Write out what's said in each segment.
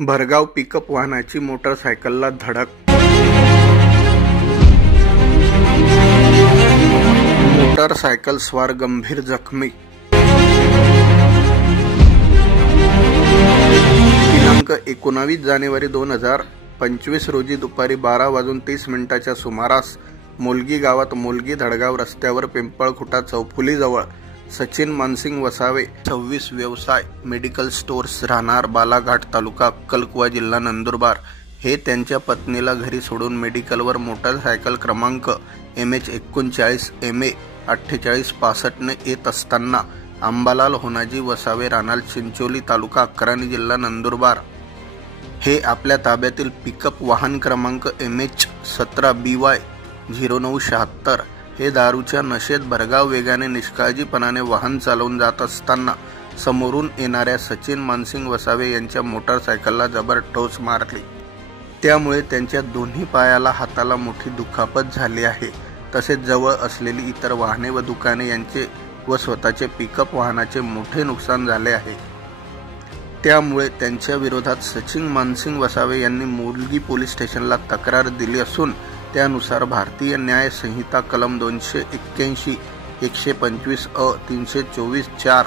भरधाव पिकअप वाहनाची मोटरसायकलला धडक, मोटरसायकल स्वार गंभीर जखमी। दिनांक 19 जानेवारी 2025 रोजी दुपारी 12:30 सुमारास मोलगी गावात मोलगी धडगाव रस्त्यावर पिंपळखुटा चौफुलीजवळ सचिन मानसिंग वसावे 26 व्यवसाय मेडिकल स्टोर्स राहणार बालाघाट तालुका अक्कलकुवा जिल्हा नंदुरबार हे त्यांच्या पत्नीला घरी सोडून मेडिकलवर मोटरसायकल क्रमांक MH39 MA 4865 ने येत असताना अंबालाल होनाजी वसावे राहणार चिंचोली तालुका अक्राणी जिल्हा नंदुरबार हे आपल्या ताब्यातील पिकअप वाहन क्रमांक MH17BY 0976 हे दारूच्या नशेत भरधाव वेगाने निष्काळजीपणाने वाहन चालवून जात असताना समोरून येणाऱ्या सचिन मानसिंग वसावे यांच्या मोटरसायकलला जबर ठोस मारली। त्यामुळे त्यांच्या दोन्ही पायाला हाताला मोठी दुखापत झाली आहे। तसेच जवळ असलेली इतर वाहने व दुकाने यांचे व स्वतःचे पिकअप वाहनाचे मोठे नुकसान झाले आहे। त्यामुळे त्यांच्या विरोधात सचिन मानसिंग वसावे यांनी मोलगी पोलीस स्टेशनला तक्रार दिली असून त्यानुसार भारतीय न्याय संहिता कलम 281, 125 अ, 324 4,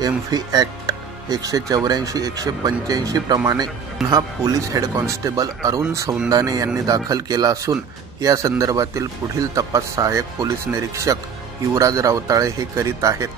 MV ऍक्ट 184, 185 प्रमाणे पुन्हा police head constable Arun Saundane यांनी दाखल केला असून या संदर्भातील पुढील तपास सहाय्यक पोलीस निरीक्षक युवराज रावताळे हे करीत आहेत।